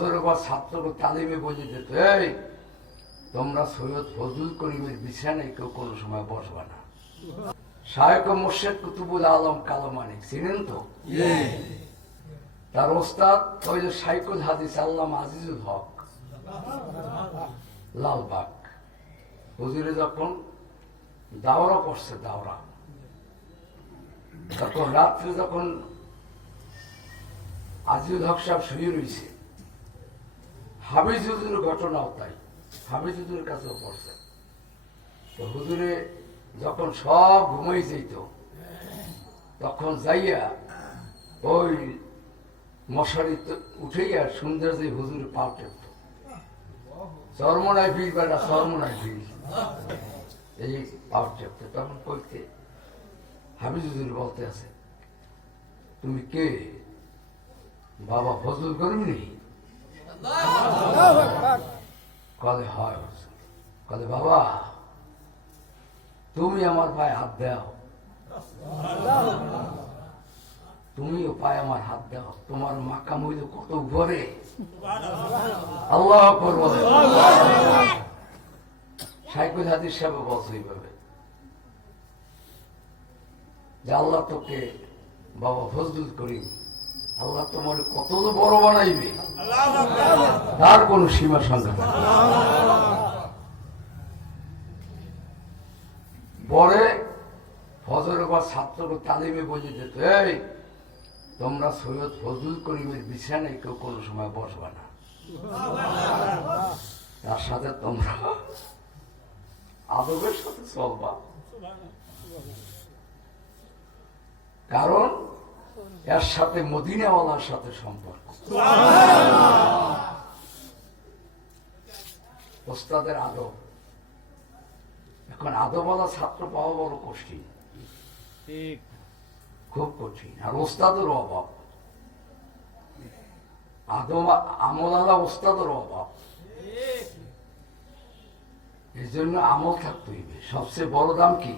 পর ছাত্রকে তালিমে বলে যেত এই, তোমরা সৈয়দ ফজলুল করিমের বিছানায় কেউ কোনো সময় বসবা না। শায়ক মোর্শেদ কুতুবুল আলম কালামানিক চিনেন তো? তার ওস্তাদ ওই সাইকুল হাদিস আল্লাম আজিজুল হক, লালবাগ। হুজুরে যখন দাওরা পড়ছে, দাওরা। তখন রাত্রে যখন আজিজুল হক সাহেব শুয়ে রয়েছে হাবিজ হুজুরের ঘটনাও তাই। হাবিজ হুজুরের কাছেও পড়ছে। তো হুজুরে যখন সব ঘুমাই যেত, তখন যাইয়া ওই মশারি উঠাইয়া সুন্দর যে হুজুরে পা টেপত। চর্মনায় ভিড় বেড়া চর্মনায় ভিড়। এই পাও টেপত তখন কইতে হাবিজ হুজুর বলতে আছে, তুমি কে? বাবা ফজল করবি কলে হয়। কলে, বাবা, তুমি আমার পায়ে হাত দাও। তুমিও পায়ে আমার হাত দাও। তোমার মাকা মইল কত উপরে? আল্লাহ সাইকুল হাদিস সাহেব বলছে এইভাবে। যে আল্লাহ তোকে বাবা ফজলুল করিম আল্লাহ তোমার কত বড় বানাইবে। তার কোন সীমা সংখ্যা পরে ফজরের পর ছাত্রকে তালিমে বলে যেত এই তোমরা সৈয়দ ফজলুল করিমের বিছানায় কেউ কোনো সময় বসবা না। তার সাথে তোমরা আদবের সাথে চলবা। কারণ এর সাথে মদিনাওয়ালার সাথে সম্পর্ক। ওস্তাদের আদব। এখন আদবওয়ালা ছাত্র পাওয়া বড় কঠিন। খুব কঠিন। আর ওস্তাদের অভাব। আদম আমলালা ওস্তাদের অভাব। এই জন্য আমল থাকতে হইবে সবচেয়ে বড় দাম কি?